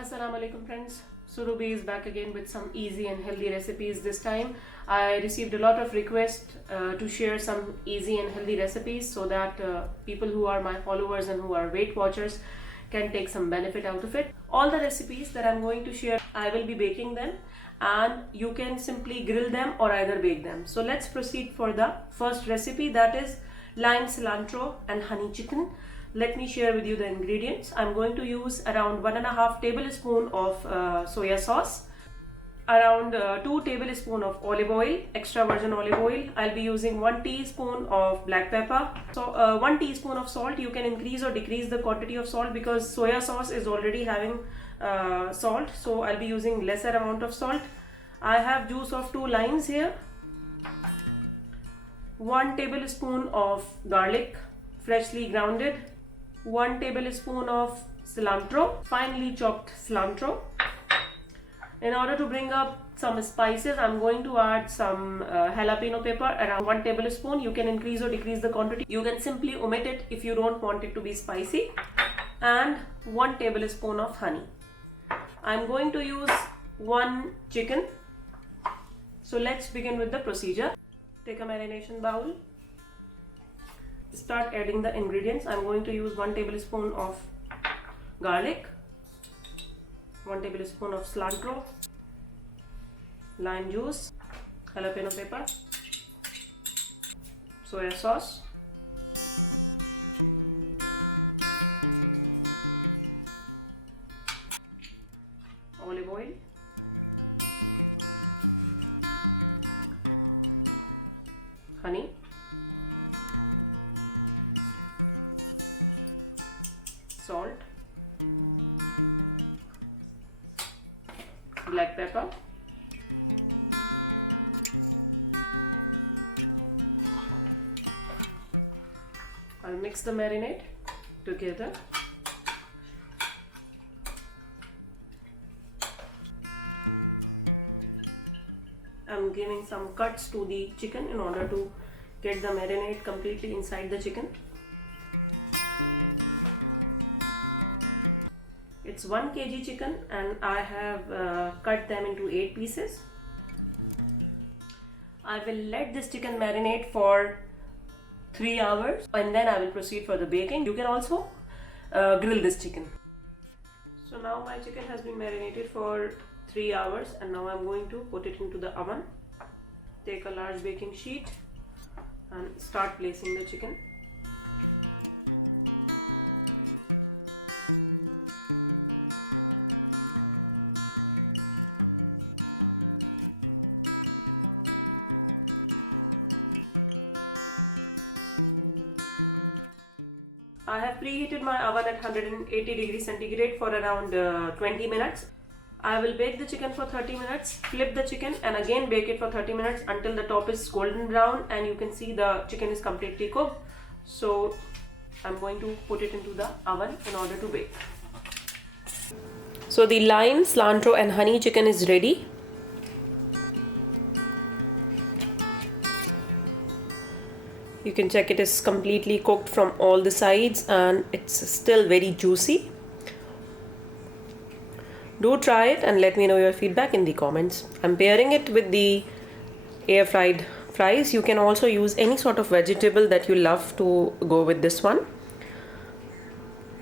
Assalamu alaikum friends. Surubi is back again with some easy and healthy recipes. This time I received a lot of requests to share some easy and healthy recipes so that people who are my followers and who are Weight Watchers can take some benefit out of it. All the recipes that I'm going to share, I will be baking them and you can simply grill them or either bake them. So let's proceed for the first recipe, that is lime, cilantro and honey chicken. Let me share with you the ingredients. I'm going to use around 1.5 tablespoon of soya sauce, around 2 tablespoon of olive oil, extra virgin olive oil. I'll be using 1 teaspoon of black pepper. So 1 teaspoon of salt. You can increase or decrease the quantity of salt because soya sauce is already having salt. So I'll be using lesser amount of salt. I have juice of 2 limes here. 1 tablespoon of garlic, freshly grounded. 1 tablespoon of cilantro, finely chopped cilantro. In order to bring up some spices, I'm going to add some jalapeno pepper, around 1 tablespoon. You can increase or decrease the quantity. You can simply omit it if you don't want it to be spicy. And 1 tablespoon of honey. I'm going to use 1 chicken. So let's begin with the procedure. Take a marination bowl. Start adding the ingredients. I'm going to use 1 tablespoon of garlic, 1 tablespoon of cilantro, lime juice, jalapeno pepper, soya sauce, olive oil, honey, salt, black pepper, I'll mix the marinade together. I'm giving some cuts to the chicken in order to get the marinade completely inside the chicken. It's 1 kg chicken and I have cut them into 8 pieces. I will let this chicken marinate for 3 hours and then I will proceed for the baking. You can also grill this chicken. So now my chicken has been marinated for 3 hours and now I'm going to put it into the oven. Take a large baking sheet and start placing the chicken. I have preheated my oven at 180 degrees centigrade for around 20 minutes. I will bake the chicken for 30 minutes, flip the chicken and again bake it for 30 minutes until the top is golden brown and you can see the chicken is completely cooked. So I'm going to put it into the oven in order to bake. So the lime, cilantro and honey chicken is ready. You can check it is completely cooked from all the sides and it's still very juicy. Do try it and let me know your feedback in the comments. I'm pairing it with the air fried fries. You can also use any sort of vegetable that you love to go with this one.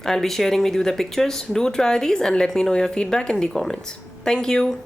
I'll be sharing with you the pictures. Do try these and let me know your feedback in the comments. Thank you.